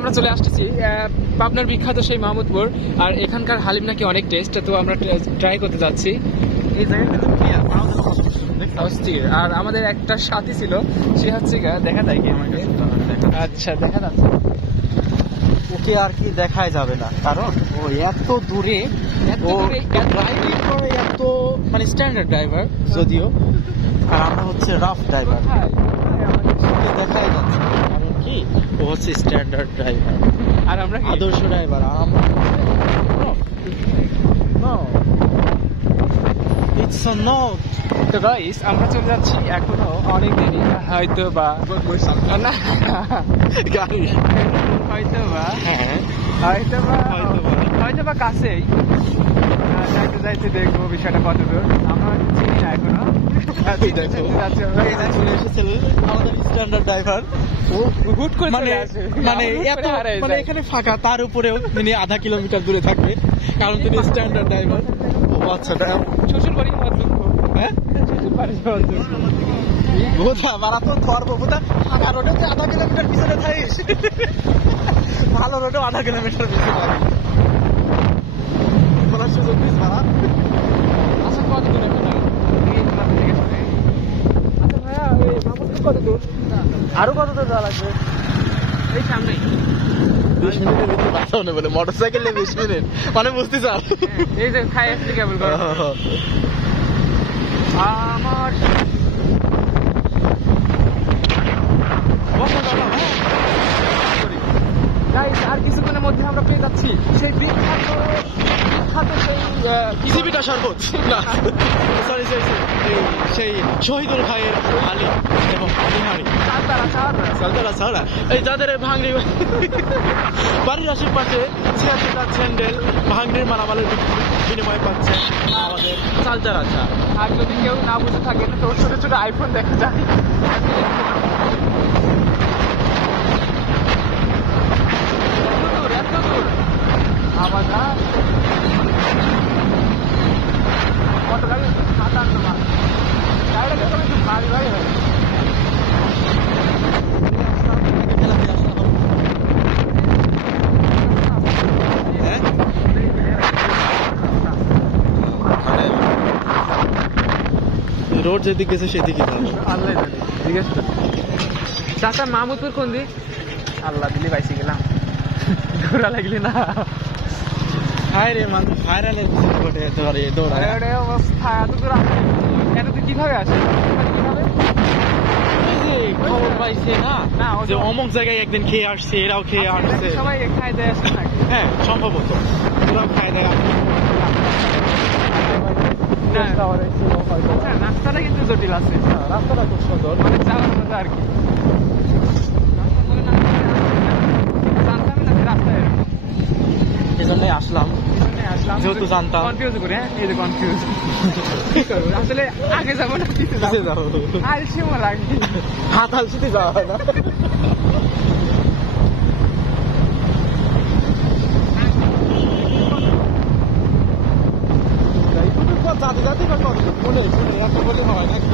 আমরা চলে আসতেছি পাবনার বিখ্যাত সেই মাহমুদপুর, আর এখানকার হালিম নাকি অনেক টেস্ট, তো আমরা ট্রাই করতে যাচ্ছি। এই অস্থির। আর আমাদের একটা সাথী ছিল, সে হচ্ছে দেখা যায় কি আমাকে? আচ্ছা, দেখা যাচ্ছে ওকে আর কি দেখাই যাবে না, কারণ ও এত দূরে ড্রাইভিং করে, এত মানে স্ট্যান্ডার্ড ড্রাইভার যদিও, আর আমরা হচ্ছে রাফ ড্রাইভার। দেখাই যাচ্ছে কারণ কি ও হচ্ছে স্ট্যান্ডার্ড ড্রাইভার আর আমরা আদর্শ ড্রাইভার। আমরা ইটস নো। তো গাইস, আমরা চলে যাচ্ছি, এখনো অনেক দেরি, হয়তো বা না গাড়ি হয়তো বা কাছেই যাইতে যাইতে দেখবো বিষয়টা কত দূর, আমরা চিনি না এখনো। চলে এসেছিল আমাদের স্ট্যান্ডার্ড ড্রাইভার, ও হুট করে মানে এত মানে এখানে ফাঁকা, তার উপরেও তিনি আধা কিলোমিটার দূরে থাকবে, কারণ তিনি স্ট্যান্ডার্ড ড্রাইভার। ও আচ্ছা, শ্বশুর বাড়ি হ্যাঁ, শ্বশুর বাড়ি বোধা মারা তো ধরবো বোধা। ফাঁকা রোডে তো আধা কিলোমিটার পিছনে থাকিস, ভালো রোডেও আধা কিলোমিটার পিছনে থাকিস, বলার সুযোগ দিস মারা। আচ্ছা, কত দূর এখন? আচ্ছা ভাইয়া, কত দূর? আরো কত দূর যাওয়া লাগবে? এই সামনেই। 20 মিনিটের ভিতরে বাঁচাও না বলে, মোটর সাইকেলে 20 মিনিট মানে বুঝতে চাও? এই যে খাই আসছি কেবল করো আমার আর কিছুক্ষণের মধ্যে আমরা পেয়ে যাচ্ছি সেই বিখ্যাত সেই সিবিটা শরবত, না সরি সেই শহীদুল ভাইয়ের আলী এবং নিহারি সালতারা ছাড়া এই যাদের ভাঙড়ি বাড়ির আশেপাশে ছিয়াশিটা স্যান্ডেল ভাঙড়ির মালামালের বিনিময়ে পাচ্ছে আমাদের চালচারা চা। আর যদি কেউ না বুঝে থাকে তো ছোট ছোট আইফোন দেখা যায়। এত দূর আমার কত গাড়ি? 57 মাস গাড়িটা তো একটু ভারী ভারী হয়। রোড যেদিকে গেছে সেদিকে আল্লাহ জানে। জিজ্ঞেস কর চাচা, মাহমুদপুর কোন দিক? আল্লাহ দিলি বাইসে গেলাম, ঘোরা লাগলি না। হায় রে মানুষ ভাইরালের ঘটে যেতে পারে দৌড়ায়। অবস্থা এত দূর আসে, এত তুই কিভাবে আসে? কিভাবে খবর পাইছে না যে অমুক জায়গায় একদিন খেয়ে আসছে, এরাও খেয়ে আসছে, সবাই খাই দেয় আসছে নাকি? হ্যাঁ সম্ভবত ওরাও খায় দেয়। রাস্তাটা কিন্তু জটিল আছে, রাস্তাটা খুব সুন্দর, মানে যাওয়ার মতো আর কি। জানতাম না রাস্তায়, এই জন্যই আসলাম, যেহেতু জানতাম। কনফিউজ করে, এই যে কনফিউজ আসলে আগে যাবো না পিছে যাবো, আলসেমো লাগে, হাত আলসিতে যাওয়া হয় না। জাতি জাতি বলে একটা বলে হয় নাকি?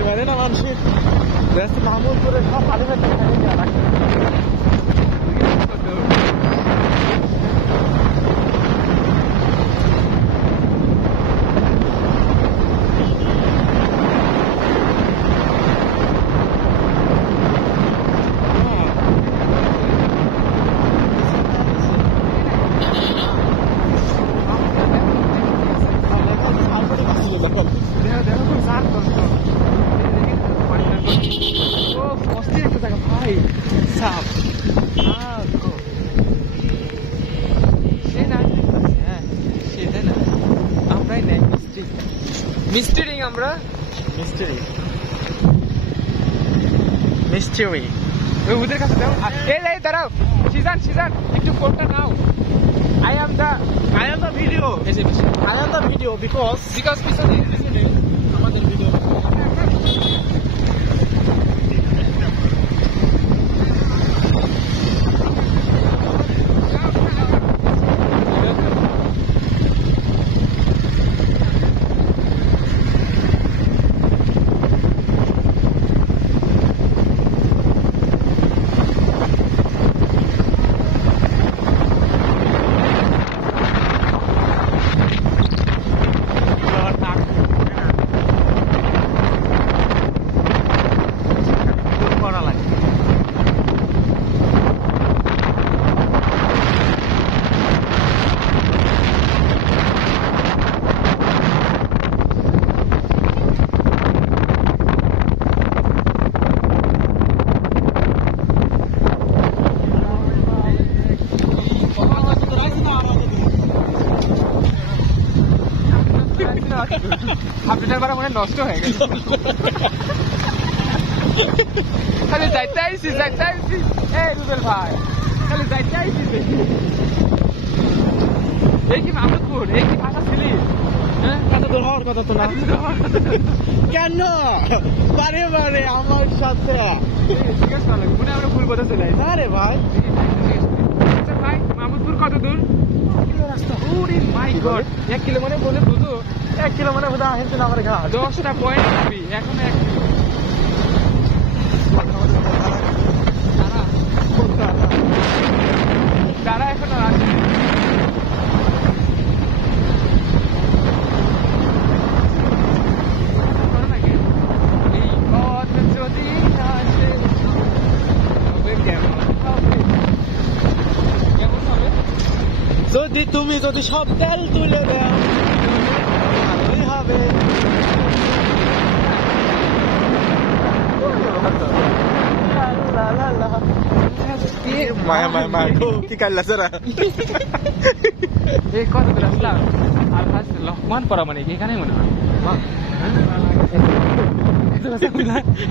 এবারে না মানুষের ব্যস্ত মাহমুদপুরে সব পানি ভেতরে রাখে। মিস্ত্রি আমরা মিস্ট্রি ওদের কাছে দাও। এই দাঁড়াও, সিজন একটু ফোনটা নাও। I am the video. I am the video because পিছনে আমাদের ভিডিও হাফ লিটার বারা মনে নষ্ট হয়ে গেছে খালি যাইতে আইসি এই রুবেল ভাই খালি যাইতে আইসি এই কি মাহমুদপুর এই কি ভাষা ছিলি হ্যাঁ এত দূর হওয়ার কথা তো না কেন বারে বারে আমার সাথে জিজ্ঞেস করা লাগে মনে আমরা ভুল কথা চলে আসি আরে ভাই আচ্ছা ভাই মাহমুদপুর কত দূর রাস্তা ওরে মাই গড 1 কিলো মানে বলে বুঝো 1 কিলো মানে বোধহয় হেনতে না আমার ঘাট 10টা পয়েন্ট যাবি এখন 1 কিলো তারা এখন আসে যদি তুমি যদি সব তেল তুলে দাও ভালোই হবে মায়া মায়া মায়া কি কাল্লা সারা এই কত দূর আসলাম আর হাসতে লহমান পড়া মানে এখানেই মনে হয়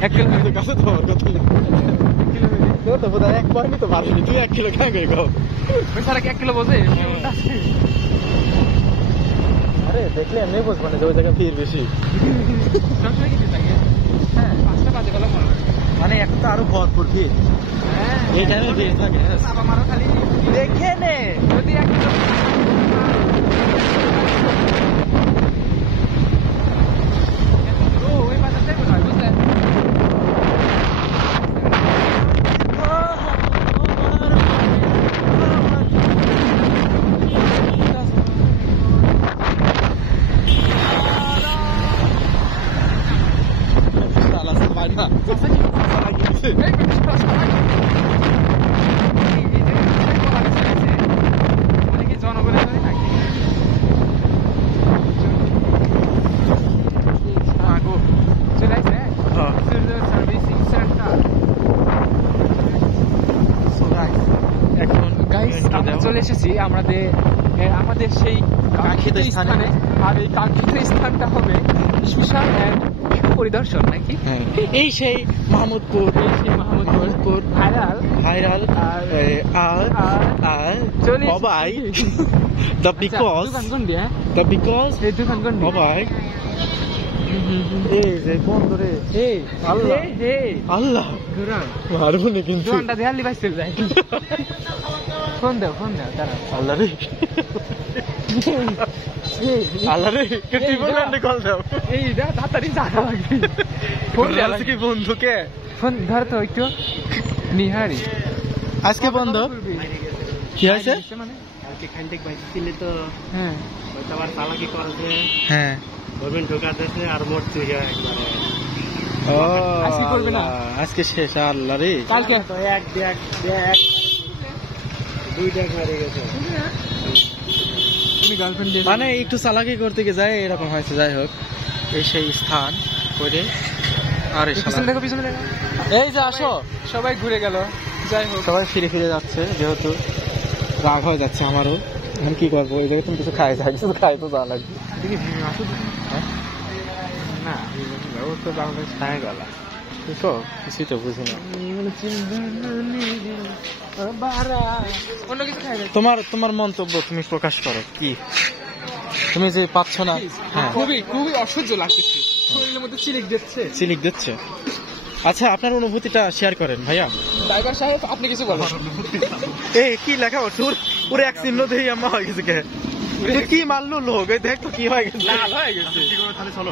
1 কিলোমিটার কাছে তো আমার কথা তোর তো বোধহয় 1 পয়েন্টই তো পারিনি তুই 1 কিলো খাই গই গাও ওই সারা 1 কিলো বোঝে আরে দেখলে এমনি বুঝবো না যে ওই জায়গায় ভিড় বেশি সবসময় কি থাকে হ্যাঁ 5টা বাজে গেল মনে হয় মানে একটা আরো ভরপুর ভিড় হ্যাঁ এই টাইমে ভিড় থাকে সাবা মারো খালি দেখে নে যদি 1 কিলো ওই বাজারটাই মনে হয় বুঝলে চলে এসেছি আমাদের সেই কাঙ্ক্ষিত স্থানে আর এই কাঙ্ক্ষিত স্থানটা হবে সুশাল এন্ড পরিদর্শন নাকি এই সেই মাহমুদপুর ভাইরাল আর চলে সবাই the because এই দোকান কোন সবাই এই যে কোন ধরে এই আল্লাহ আল্লাহ গুরান মারবো না কিন্তু জোনটা দেয়ালি বাইছে যায় ফোন দাও তারা আল্লাহ রে আল্লাহ রে কি বলবো কল দাও এই দা তাড়াতাড়ি জানা লাগবে ফোন দাও কি বন্ধুকে ফোন ধর তো একটু নিহারি আজকে বন্ধ কি হয়েছে মানে আজকে খান্ডিক বাইক ছিল তো হ্যাঁ ওই তো আবার চালাকি করেছে হ্যাঁ গভর্নমেন্ট ঢোকাতেছে আর মরছে একবারে ও আজকে করবে না? আজকে শেষ আল্লাহ রে কালকে তো এক দুই ডেক মারে গেছে তুমি গার্লফ্রেন্ড দিয়ে মানে একটু চালাকি করতে গিয়ে যায় এরকম হয়েছে যাই হোক এই সেই স্থান করে আরে পিছনে দেখো এই যে আসো সবাই ঘুরে গেল যাই হোক সবাই ফিরে যাচ্ছে যেহেতু রাগ হয়ে যাচ্ছে আমারও আমি কি করবো এই জায়গায় তুমি কিছু খাই তো যা লাগবে না ও তো তাহলে ছায়া গেল কিছুই তো বুঝি না অন্য কিছু খাই তোমার মন্তব্য তুমি প্রকাশ করো কি তুমি যে পাচ্ছ না হ্যাঁ খুবই অসহ্য লাগতেছে শরীরের মধ্যে চিলিক দিচ্ছে আচ্ছা আপনার অনুভূতিটা শেয়ার করেন ভাইয়া ড্রাইভার সাহেব আপনি কিছু বলেন এই কি লেখা ওর এক চিহ্ন দেই আম্মা হয়ে গেছে কি মারলো লোক দেখ তো কি হয়ে গেছে লাল হয়ে গেছে তাহলে চলো